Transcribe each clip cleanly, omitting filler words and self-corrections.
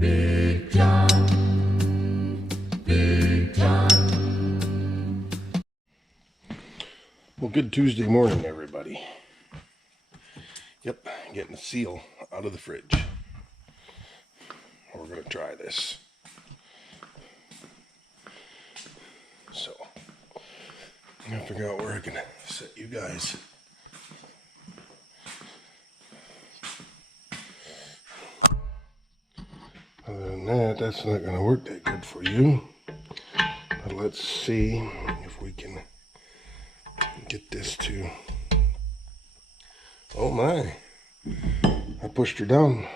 Big John, Big John. Well, good Tuesday morning, everybody. Yep, getting a seal out of the fridge. We're going to try this. So, I'm going to figure out where I can set you guys. Other than that, that's not going to work that good for you. But let's see if we can get this to... Oh my, I pushed her down.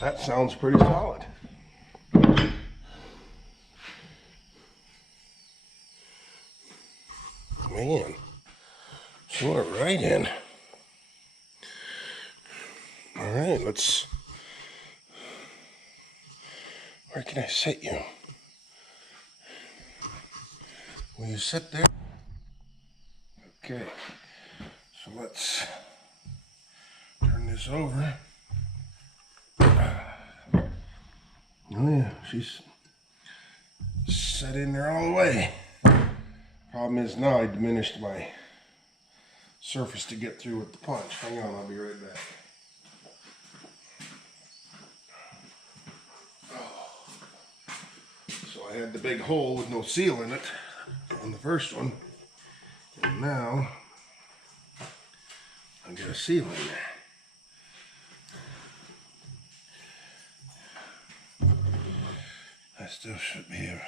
That sounds pretty solid. Man, she went right in. All right, let's... Where can I sit you? Will you sit there? Okay, so let's turn this over. Oh yeah, she's set in there all the way. Problem is now I diminished my surface to get through with the punch. Hang on, I'll be right back. So I had the big hole with no seal in it on the first one. And now I got a seal in there. I still should be able.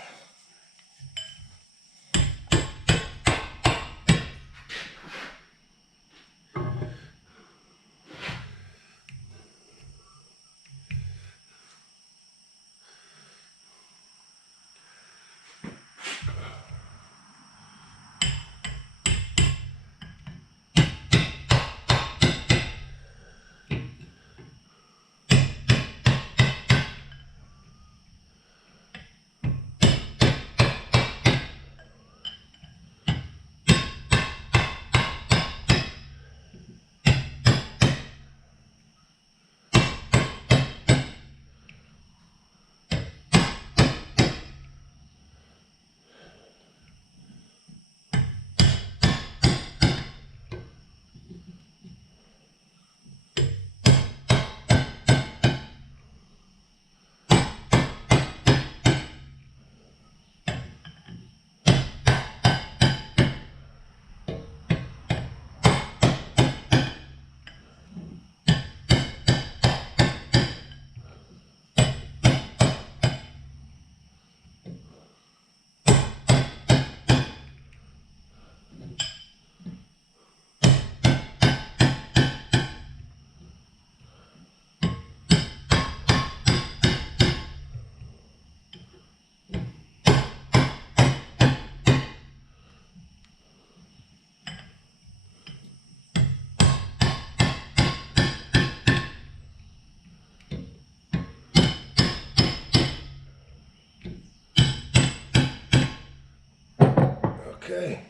Okay.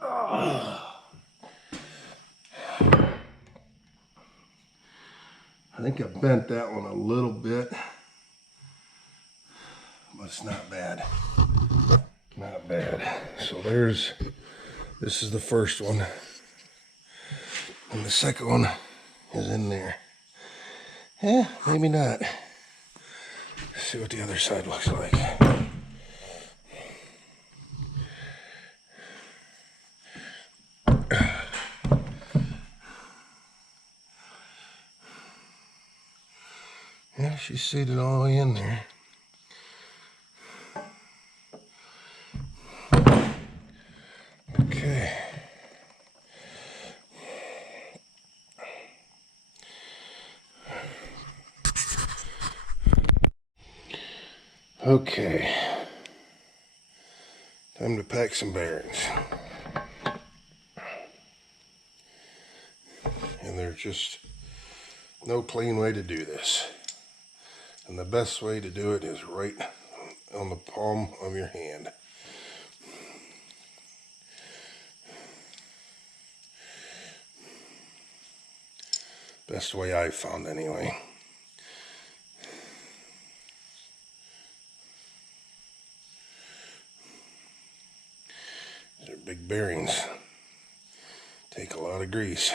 Oh. I think I bent that one a little bit, but it's not bad. Not bad. So this is the first one. And the second one is in there. Eh, maybe not. Let's see what the other side looks like. Yeah, she's seated all the way in there. Okay, time to pack some bearings. And there's just no clean way to do this. And the best way to do it is right on the palm of your hand. Best way I've found anyway. These are big bearings. Take a lot of grease.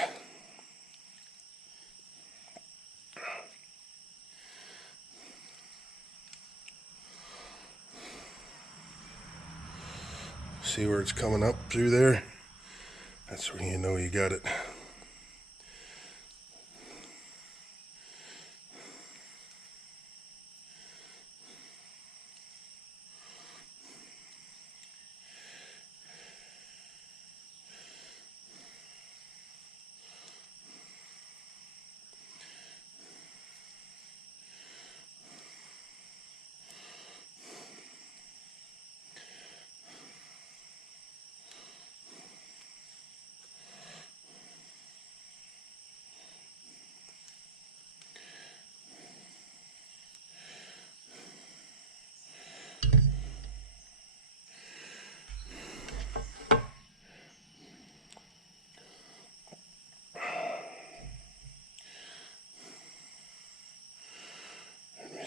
See where it's coming up through there? That's where you know you got it.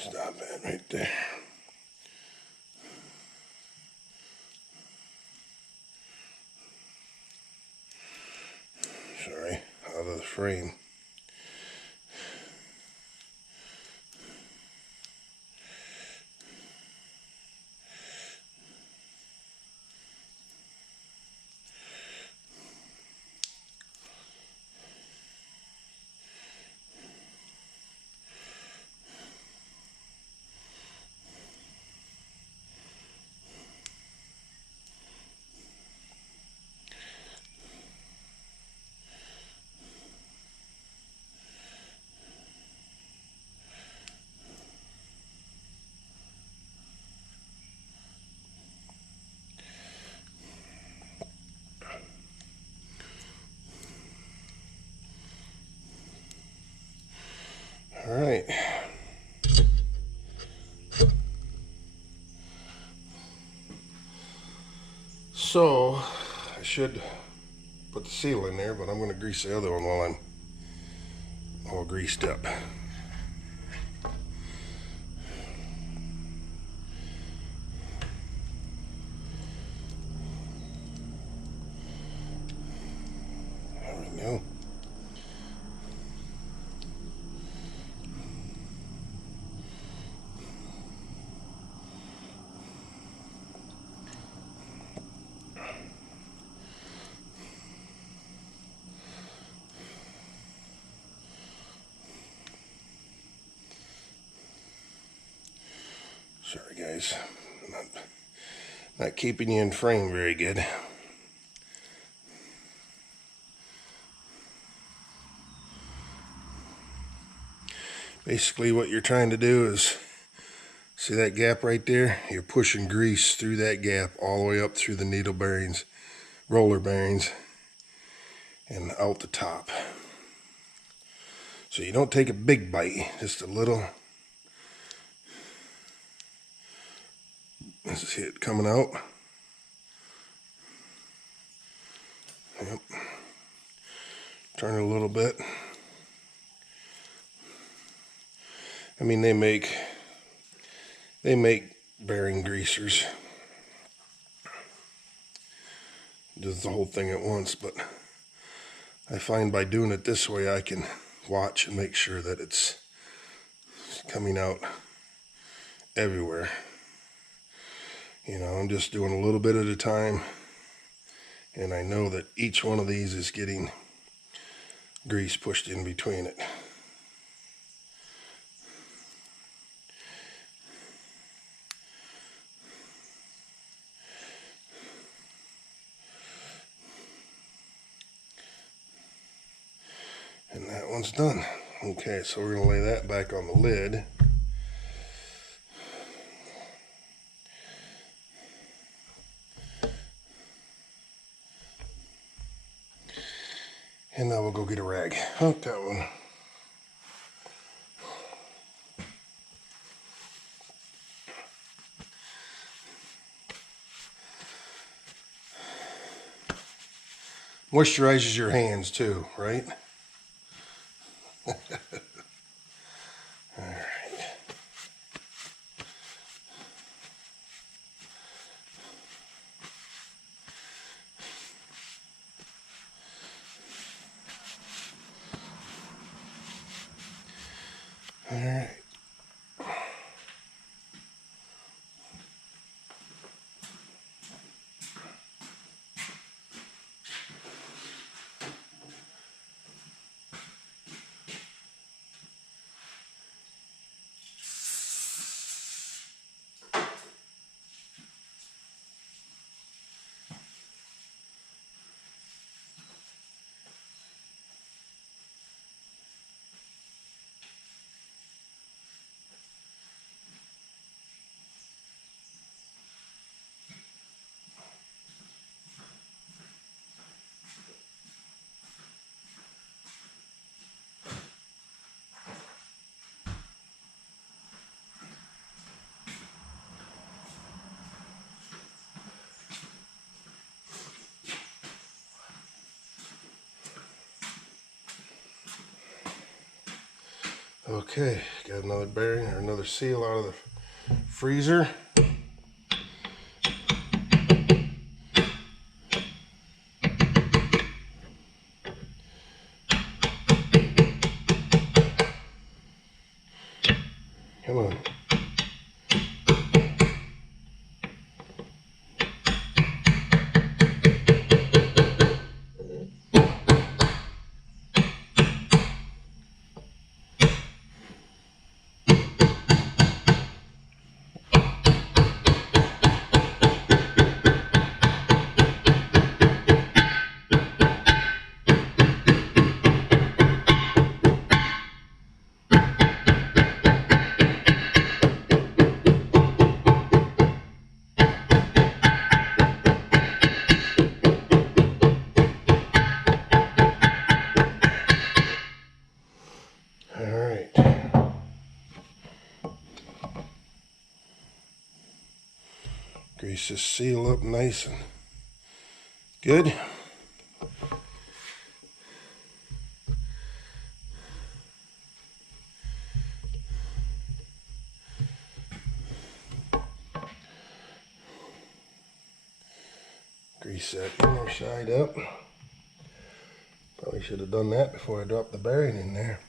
Stop that right there. Sorry, out of the frame. All right. So, I should put the seal in there, but I'm going to grease the other one while I'm all greased up. There we go. Sorry guys, not keeping you in frame very good. Basically what you're trying to do is, see that gap right there? You're pushing grease through that gap all the way up through the needle bearings, roller bearings, and out the top. So you don't take a big bite, just a little. See it coming out? Yep. Turn it a little bit. I mean, they make bearing greasers. Does the whole thing at once, but I find by doing it this way, I can watch and make sure that it's coming out everywhere. You know, I'm just doing a little bit at a time, and I know that each one of these is getting grease pushed in between it. And that one's done. Okay, so we're going to lay that back on the lid. And now we'll go get a rag. Oh, that one. Moisturizes your hands too, right? All right. All right. Okay, got another bearing or another seal out of the freezer. Come on. All right. Grease this seal up nice and good. Grease that inner side up. Probably should have done that before I dropped the bearing in there.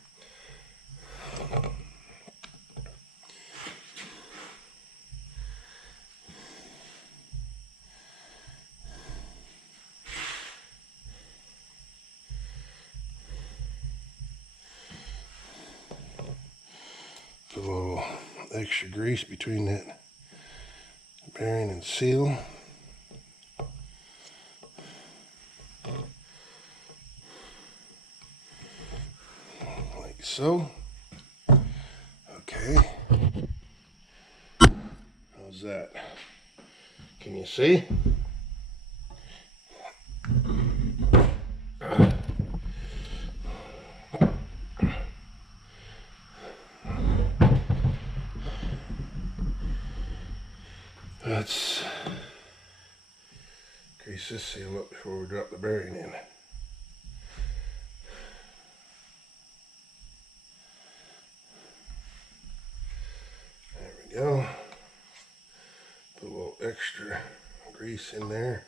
Put a little extra grease between that bearing and seal. Like so. Okay. How's that? Can you see? Let's grease this seal up before we drop the bearing in. There we go. Put a little extra grease in there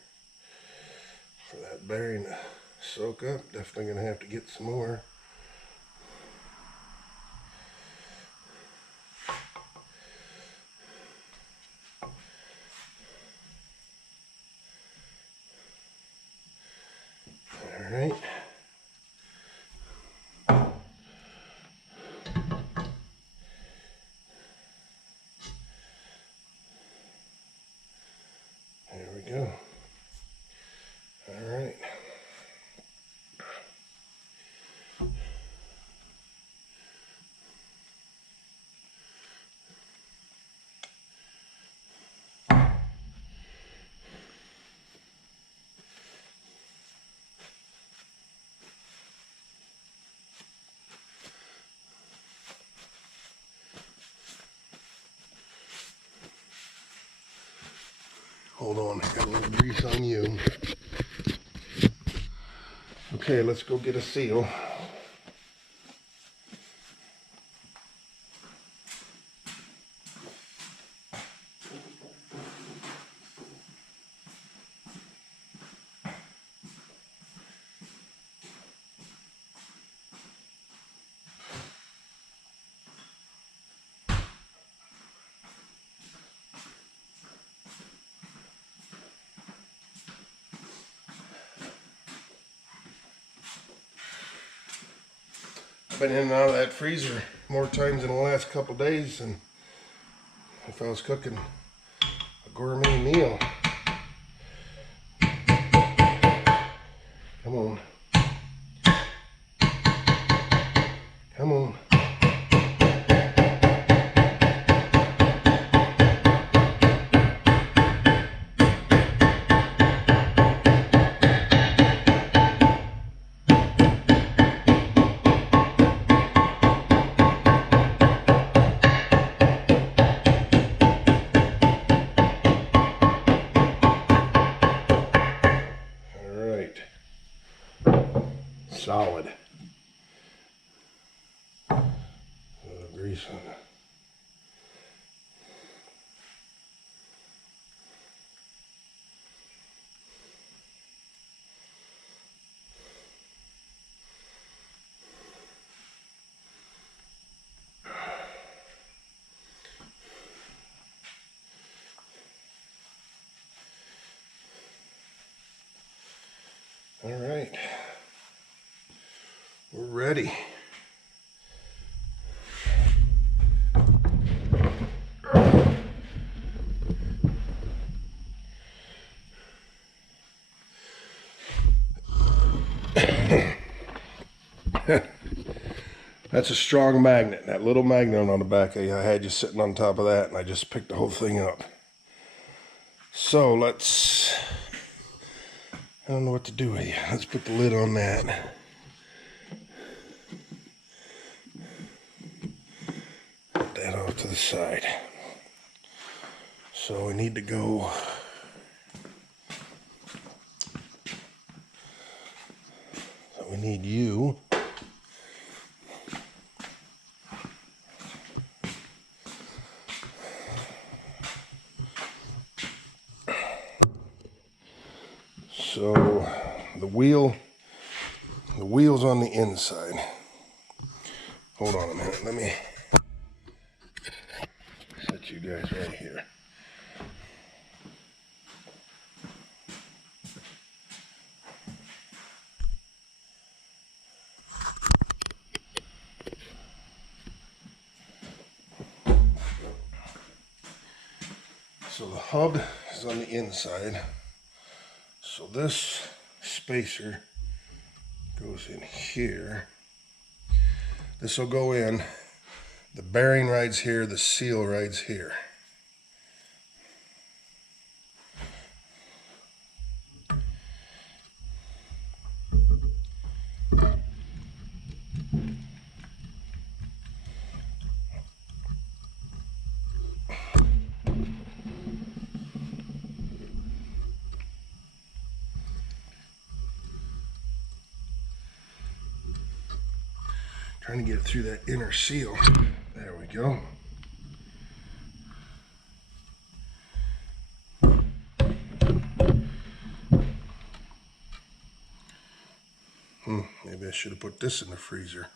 for that bearing to soak up. Definitely gonna have to get some more. All right. There we go. All right. Hold on, I got a little grease on you. Okay, let's go get a seal. I've been in and out of that freezer more times in the last couple days than if I was cooking a gourmet meal. Come on. Come on. Solid. A little grease on it. All right. We're ready. That's a strong magnet. That little magnet on the back, I had just sitting on top of that, and I just picked the whole thing up. So let's, I don't know what to do with you. Let's put the lid on that. Put that off to the side. So we need to go we need you. So the wheel's on the inside. Hold on a minute, let me set you guys right here. So the hub is on the inside. So this spacer goes in here. This will go in. The bearing rides here, the seal rides here. Trying to get it through that inner seal. There we go. Maybe I should have put this in the freezer.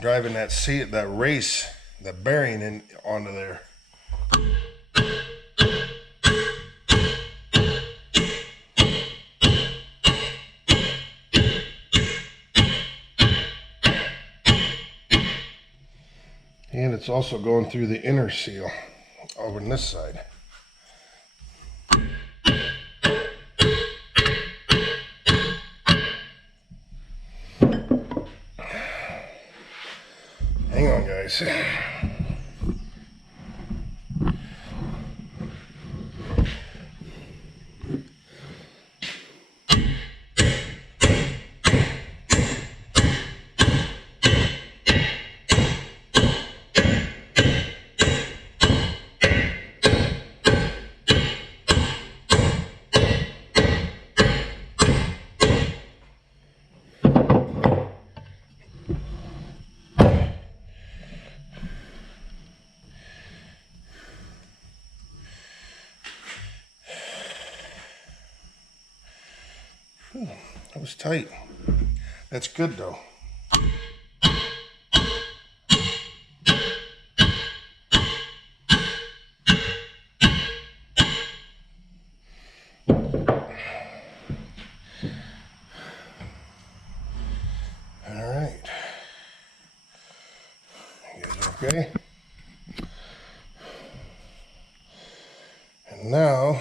Driving that race the bearing in onto there. And it's also going through the inner seal over on this side. Hang on, guys. That was tight. That's good though. All right. You guys okay? And now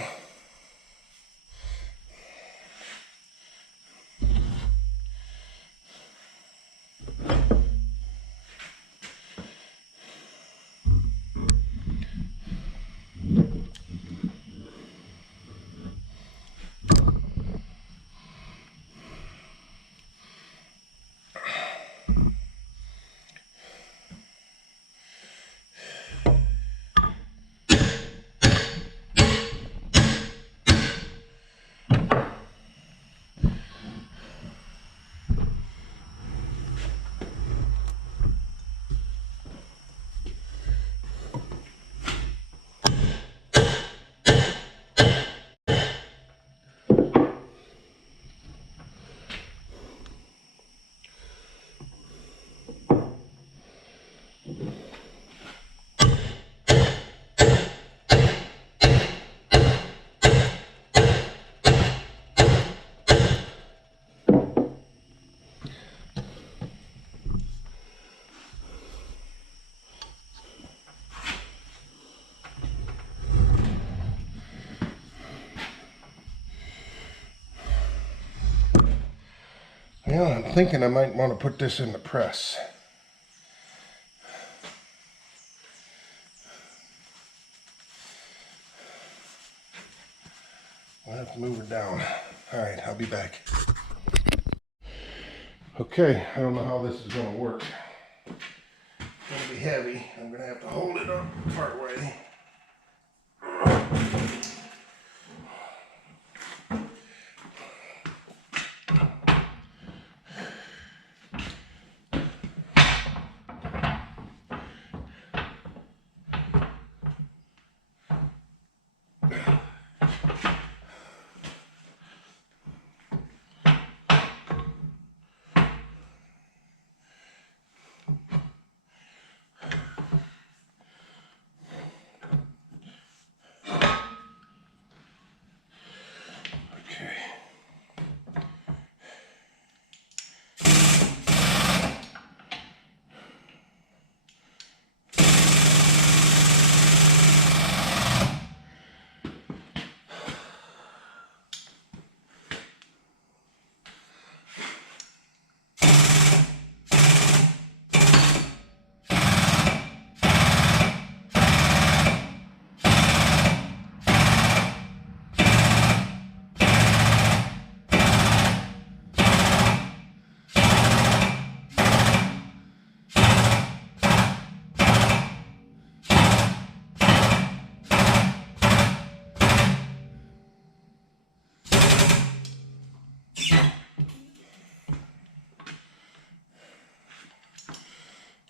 yeah, I'm thinking I might want to put this in the press. I'll have to move it down. All right, I'll be back. Okay, I don't know how this is going to work. It's going to be heavy. I'm going to have to hold it up part way.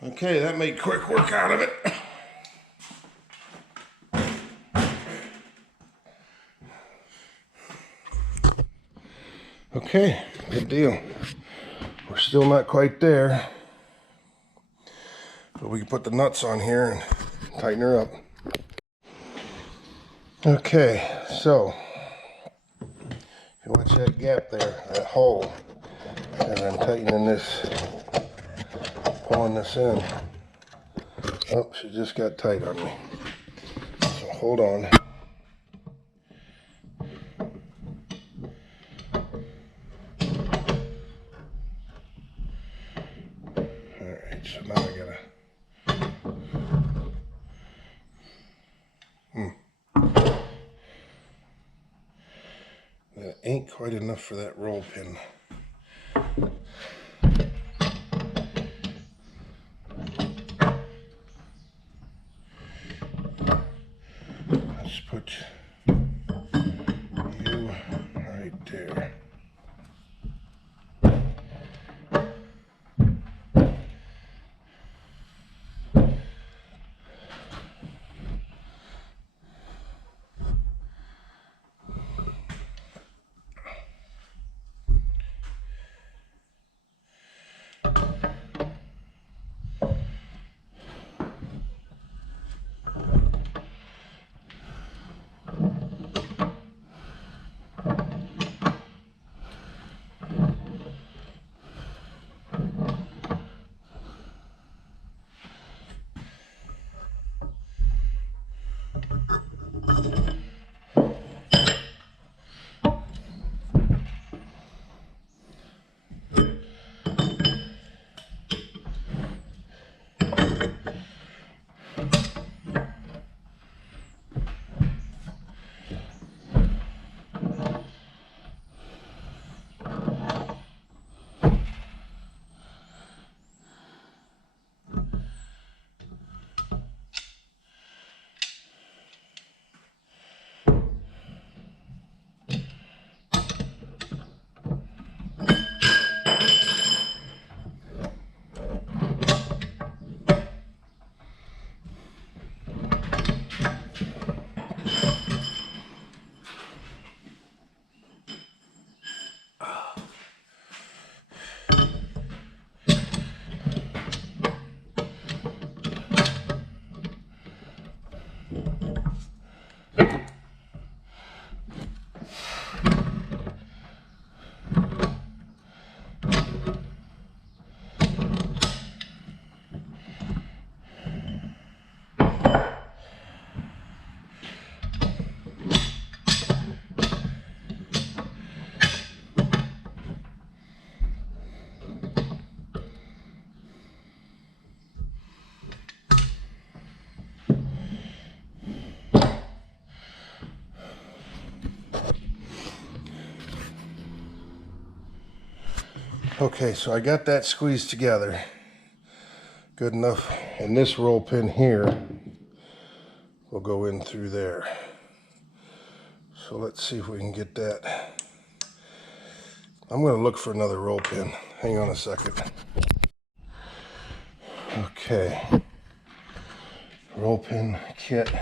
Okay, that made quick work out of it. Okay, good deal. We're still not quite there. So we can put the nuts on here and tighten her up. Okay, so you watch that gap there, that hole, as I'm tightening this, pulling this in. Oh, she just got tight on me. So hold on. Alright, so now I gotta... That ain't quite enough for that roll pin. Let's put you right there. Okay, so I got that squeezed together good enough, and this roll pin here will go in through there. So let's see if we can get that. I'm going to look for another roll pin. Hang on a second. Okay, roll pin kit.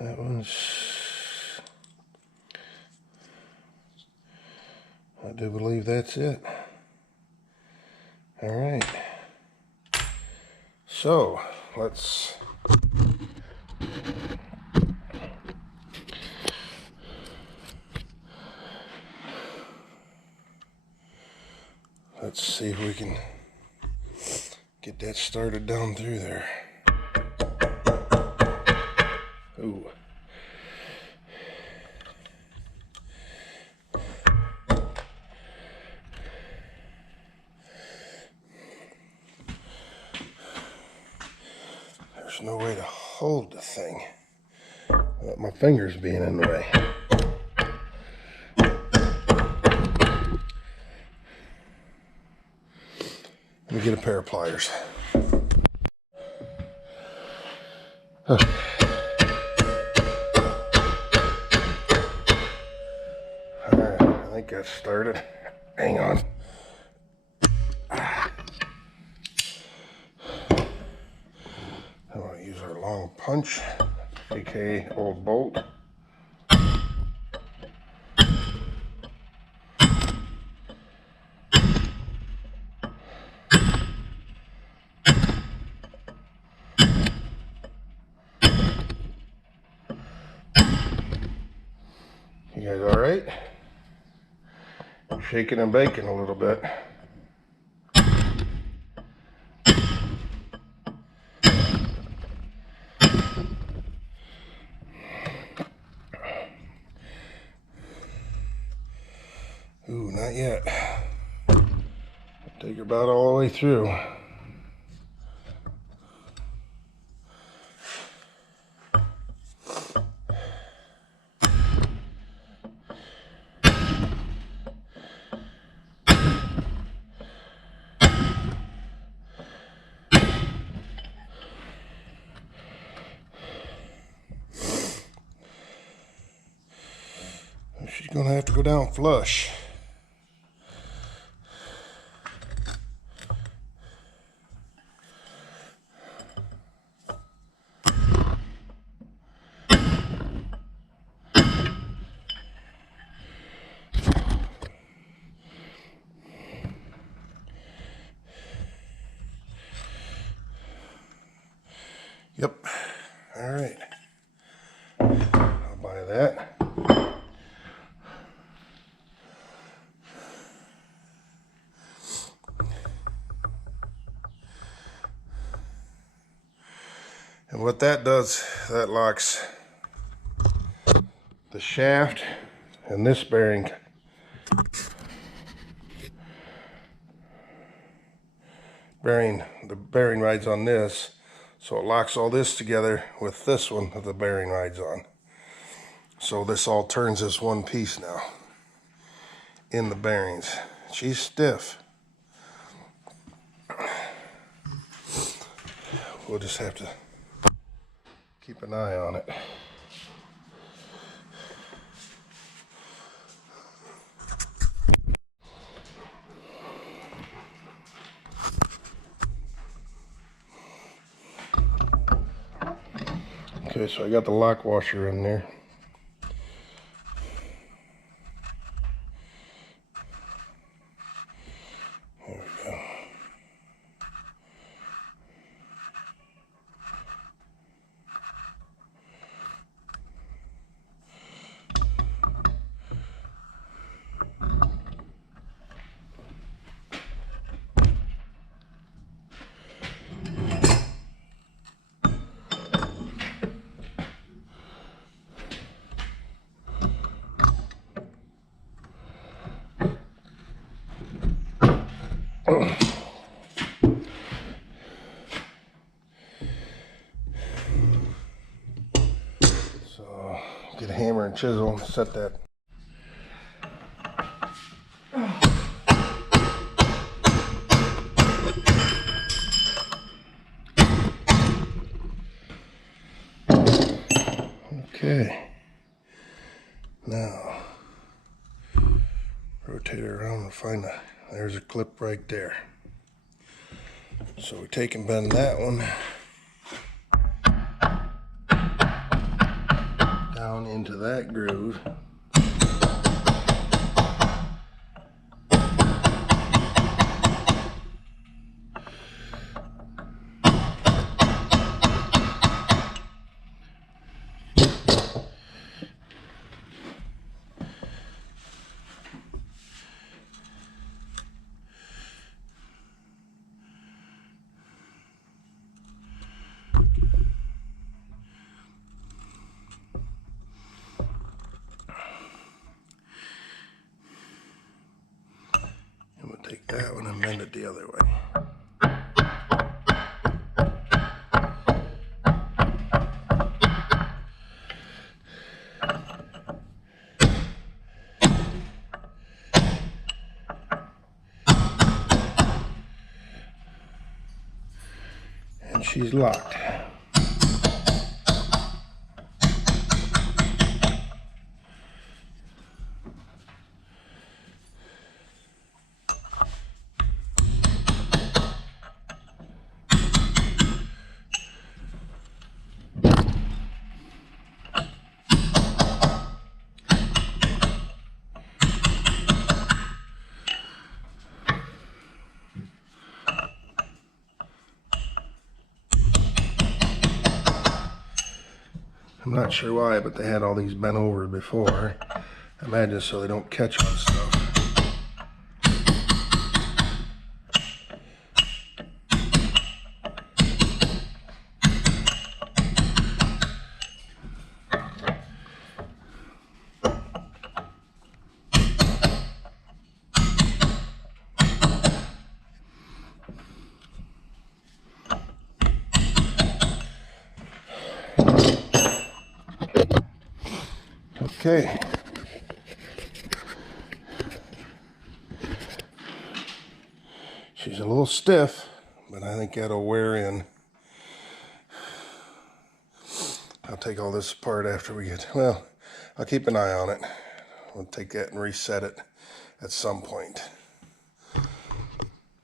That one's, I do believe that's it. All right. So let's see if we can get that started down through there. Ooh. There's no way to hold the thing without my fingers being in the way. Let me get a pair of pliers. Okay. Alright, I think that's started. Hang on. I want to use our long punch, aka old bolt. You guys all right? Shaking and baking a little bit. Ooh, not yet. Take her about all the way through. She's gonna have to go down flush. Yep. All right. I'll buy that. And what that does, that locks the shaft and this bearing. The bearing rides on this, so it locks all this together with this one that the bearing rides on. So this all turns as one piece now in the bearings. She's stiff. We'll just have to keep an eye on it. Okay, so I got the lock washer in there. There we go. So get a hammer and chisel and set that. Okay, now rotate it around and find there's a clip right there. So we take and bend that one down into that groove. Take that one and bend it the other way. And she's locked. I'm not sure why, but they had all these bent over before. I imagine so they don't catch on stuff. Okay. She's a little stiff, but I think that'll wear in. I'll take all this apart after we get, well, I'll keep an eye on it. We'll take that and reset it at some point.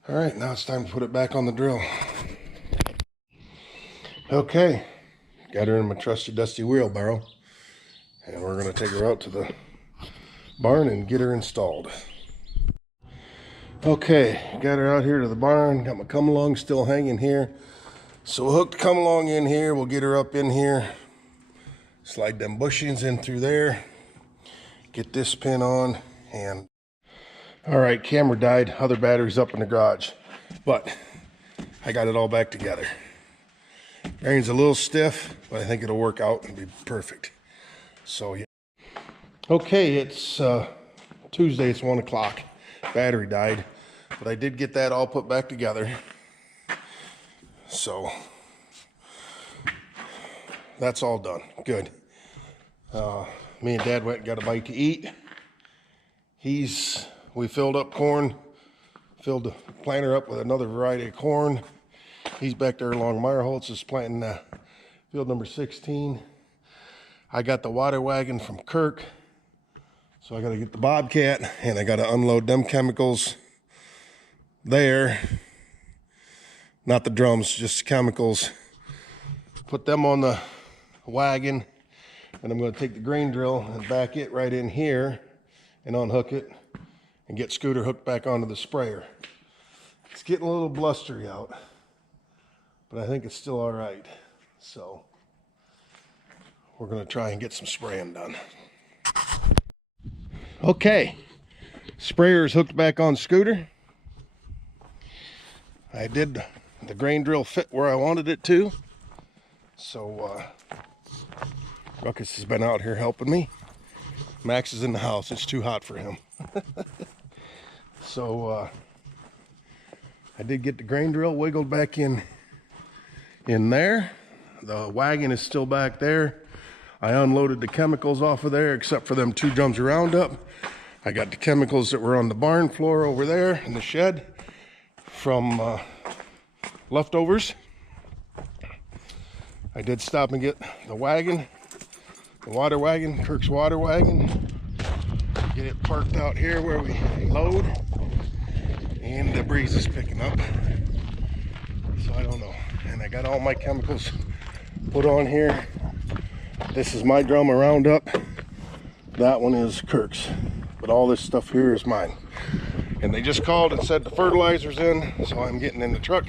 All right, now it's time to put it back on the drill. Okay, got her in my trusty dusty wheelbarrow, and we're gonna take her out to the barn and get her installed. Okay, got her out here to the barn, got my come along still hanging here. So we'll hook the come along in here, we'll get her up in here, slide them bushings in through there, get this pin on, and all right, camera died, other batteries up in the garage, but I got it all back together. Bearing's a little stiff, but I think it'll work out and be perfect. So yeah. Okay, it's Tuesday, it's 1 o'clock. Battery died, but I did get that all put back together. So that's all done, good. Me and Dad went and got a bite to eat. We filled up corn, filled the planter up with another variety of corn. He's back there along Meyerholtz is planting field number 16. I got the water wagon from Kirk. So I got to get the Bobcat and I got to unload them chemicals there. Not the drums, just the chemicals. Put them on the wagon, and I'm going to take the grain drill and back it right in here and unhook it and get Scooter hooked back onto the sprayer. It's getting a little blustery out, but I think it's still all right. So we're going to try and get some spraying done. Okay, sprayer's hooked back on Scooter. I did the grain drill fit where I wanted it to. So Ruckus has been out here helping me. Max is in the house, it's too hot for him. So I did get the grain drill wiggled back in there. The wagon is still back there. I unloaded the chemicals off of there, except for them 2 drums of Roundup. I got the chemicals that were on the barn floor over there in the shed from leftovers. I did stop and get the wagon, the water wagon, Kirk's water wagon. Get it parked out here where we load. And the breeze is picking up. So I don't know. And I got all my chemicals put on here. This is my drum of Roundup. That one is Kirk's. But all this stuff here is mine. And they just called and said the fertilizer's in. So I'm getting in the truck,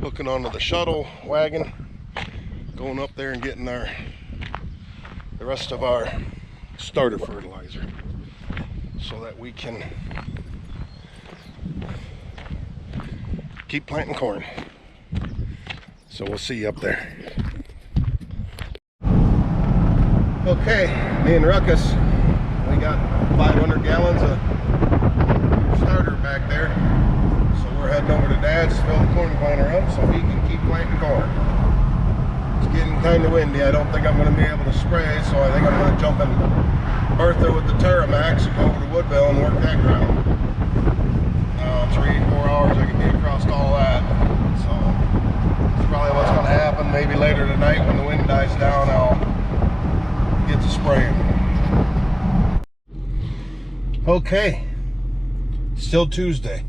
hooking onto the shuttle wagon, going up there and getting the rest of our starter fertilizer so that we can keep planting corn. So we'll see you up there. Okay, me and Ruckus, we got 500 gallons of starter back there. So we're heading over to Dad's to fill the corn planter up so he can keep planting corn. It's getting kind of windy. I don't think I'm going to be able to spray, so I think I'm going to jump in Bertha with the Terramax and go over to Woodville and work that ground. 3-4 hours I can be across all that. So that's probably what's going to happen. Maybe later tonight when the wind dies down, I'll get to spraying. Okay, still Tuesday,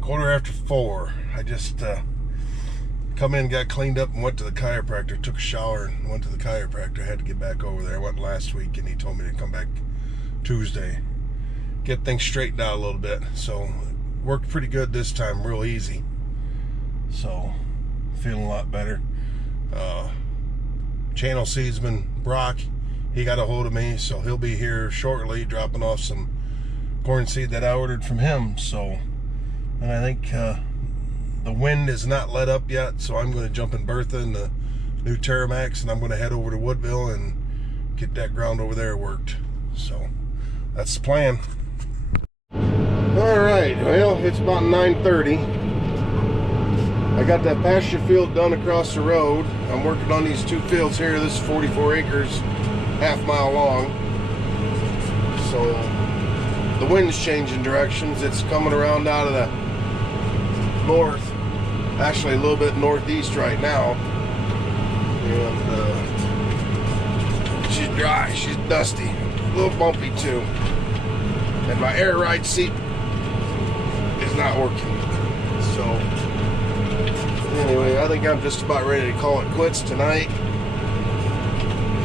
4:15. I just come in, got cleaned up, and went to the chiropractor. Took a shower and went to the chiropractor. I had to get back over there. I went last week, and he told me to come back Tuesday, get things straightened out a little bit. So worked pretty good this time, real easy. So feeling a lot better. Channel seedsman Brock, he got a hold of me, so he'll be here shortly dropping off some corn seed that I ordered from him. So, and I think the wind is not let up yet, so I'm going to jump in Bertha in the new Terramax, and I'm going to head over to Woodville and get that ground over there worked. So that's the plan. All right, well, it's about 9:30. I got that pasture field done across the road. I'm working on these 2 fields here. This is 44 acres, half-mile long. So the wind's changing directions. It's coming around out of the north, actually a little bit northeast right now. And she's dry, she's dusty, a little bumpy too. And my air ride seat is not working. So anyway, I think I'm just about ready to call it quits tonight.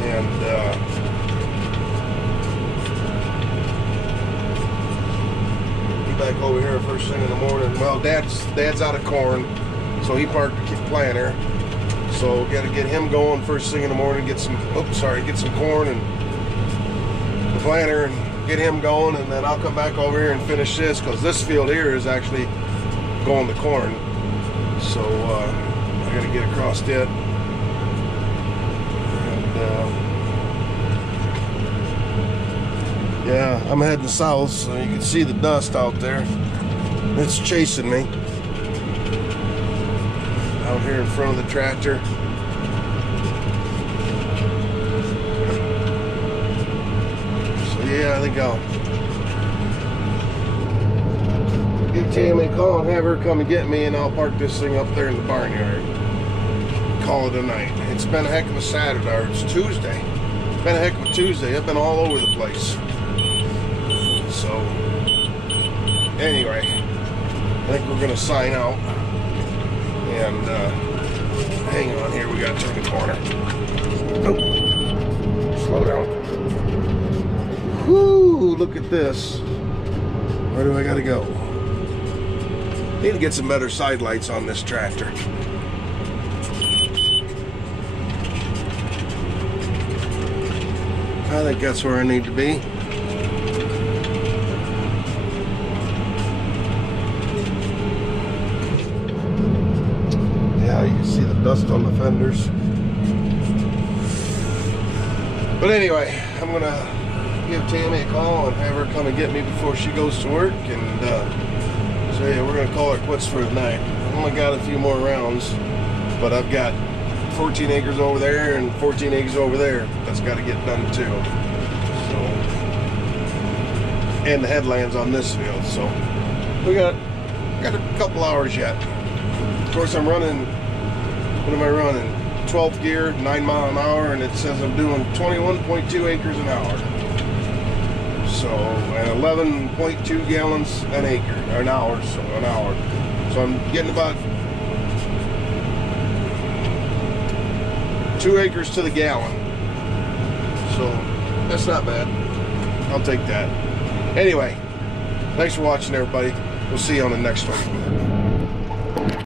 And be back over here first thing in the morning. Well, Dad's out of corn, so he parked the planter. So got to get him going first thing in the morning. Get some corn and the planter and get him going, and then I'll come back over here and finish this, because this field here is actually going to corn. So I got to get across it. And yeah, I'm heading south, so you can see the dust out there. It's chasing me out here in front of the tractor. So yeah, I think I'll give Tammy a call and have her come and get me, and I'll park this thing up there in the barnyard. Call it a night. It's been a heck of a Saturday, or it's Tuesday. It's been a heck of a Tuesday. I've been all over the place. So anyway, I think we're gonna sign out. And hang on here, we gotta turn the corner. Oh, slow down. Whoo, look at this. Where do I gotta go? Need to get some better side lights on this tractor. I think that's where I need to be. You can see the dust on the fenders. But anyway, I'm gonna give Tammy a call and have her come and get me before she goes to work, and so yeah, we're gonna call it quits for the night. I've only got a few more rounds, but I've got 14 acres over there and 14 acres over there that's got to get done too. So, and the headlands on this field. So we got a couple hours yet. Of course, I'm running. What am I running? 12th gear, 9 mile an hour, and it says I'm doing 21.2 acres an hour. So, and 11.2 gallons an acre, or an hour, so an hour. So I'm getting about 2 acres to the gallon. So that's not bad. I'll take that. Anyway, thanks for watching, everybody. We'll see you on the next one.